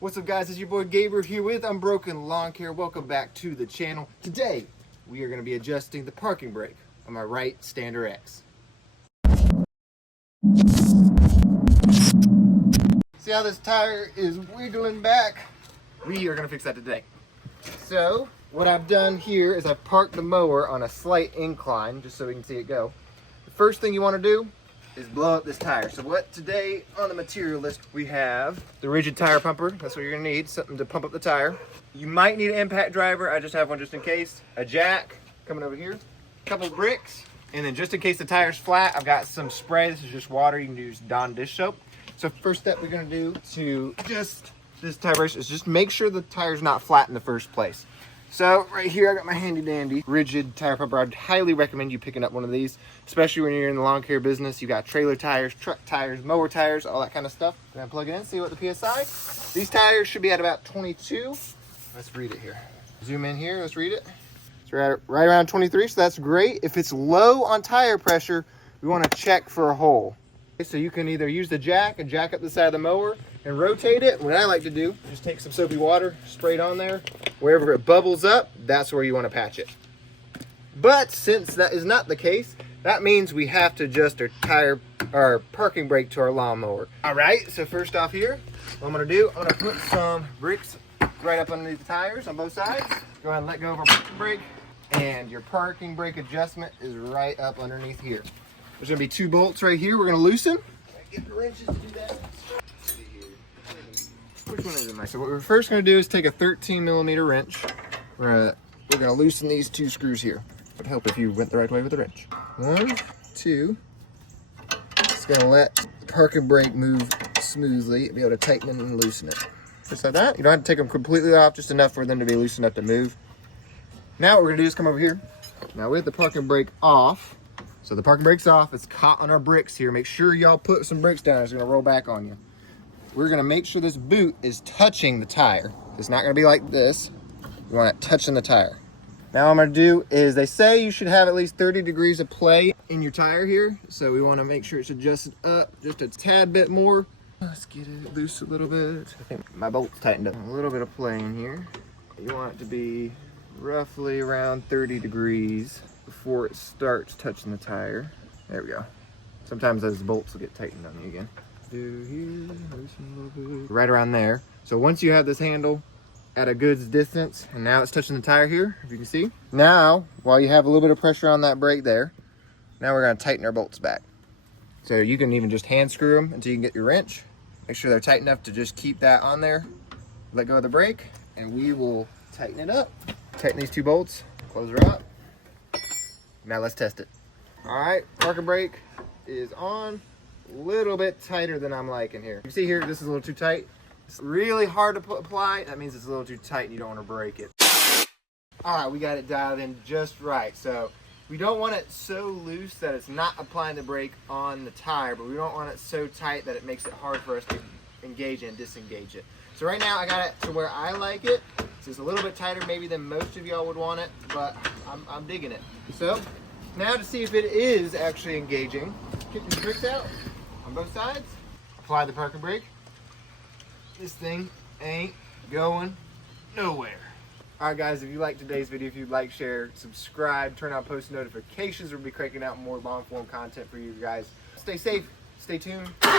What's up, guys? It's your boy Gabriel here with Unbroken Lawn Care. Welcome back to the channel. Today we are going to be adjusting the parking brake on my Wright Stander X. See how this tire is wiggling back? We are going to fix that today. So what I've done here is I've parked the mower on a slight incline just so we can see it go. The first thing you want to do is blow up this tire. So what today on the material list, we have the rigid tire pumper. That's what you're gonna need, something to pump up the tire. You might need an impact driver. I just have one just in case. A jack coming over here, a couple of bricks, and then just in case the tire's flat, I've got some spray. This is just water. You can use Dawn dish soap. So first step we're gonna do to adjust this tire brace is just make sure the tire's not flat in the first place. So right here, I got my handy dandy rigid tire pumper. I'd highly recommend you picking up one of these, especially when you're in the lawn care business. You got trailer tires, truck tires, mower tires, all that kind of stuff. We're gonna plug it in, see what the PSI. These tires should be at about 22. Let's read it here. Zoom in here, let's read it. It's right around 23, so that's great. If it's low on tire pressure, we wanna check for a hole. So you can either use the jack and jack up the side of the mower and rotate it. What I like to do, just take some soapy water, spray it on there. Wherever it bubbles up, that's where you want to patch it. But since that is not the case, that means we have to adjust our parking brake to our lawnmower. All right, so first off here, what I'm gonna do, I'm gonna put some bricks right up underneath the tires on both sides. Go ahead and let go of our parking brake, and your parking brake adjustment is right up underneath here. There's gonna be 2 bolts right here we're gonna loosen. Get the wrenches to do that. Which one is it, Mike? So what we're first gonna do is take a 13mm wrench. We're gonna loosen these 2 screws here. It would help if you went the right way with the wrench. 1, 2. It's gonna let the parking brake move smoothly. Be able to tighten it and loosen it. Just like that. You don't have to take them completely off, just enough for them to be loosened up to move. Now what we're gonna do is come over here. Now with the parking brake off, so the parking brake's off, it's caught on our bricks here. Make sure y'all put some bricks down. It's gonna roll back on you. We're gonna make sure this boot is touching the tire. It's not gonna be like this. You want it touching the tire. Now what I'm gonna do is, they say you should have at least 30 degrees of play in your tire here. So we wanna make sure it's adjusted up just a tad bit more. Let's get it loose a little bit. I think my bolt's tightened up. A little bit of play in here. You want it to be roughly around 30 degrees before it starts touching the tire. There we go. Sometimes those bolts will get tightened on you again. Do here, loosen a little bit. Right around there. So once you have this handle at a good distance, and now it's touching the tire here, if you can see. Now, while you have a little bit of pressure on that brake there, now we're gonna tighten our bolts back. So you can even just hand screw them until you can get your wrench. Make sure they're tight enough to just keep that on there. Let go of the brake, and we will tighten it up. Tighten these 2 bolts, close her up. Now let's test it. All right, parking brake is on. A little bit tighter than I'm liking here. You see here, this is a little too tight. It's really hard to apply. That means it's a little too tight and you don't want to break it. All right, we got it dialed in just right. So we don't want it so loose that it's not applying the brake on the tire, but we don't want it so tight that it makes it hard for us to engage and disengage it. So right now I got it to where I like it. So it's a little bit tighter maybe than most of y'all would want it, but I'm digging it. So now to see if it is actually engaging, get these bricks out on both sides, apply the parking brake. This thing ain't going nowhere. All right, guys, if you like today's video, if you'd like, share, subscribe, turn on post notifications. We'll be cranking out more long form content for you guys. Stay safe, stay tuned. Stay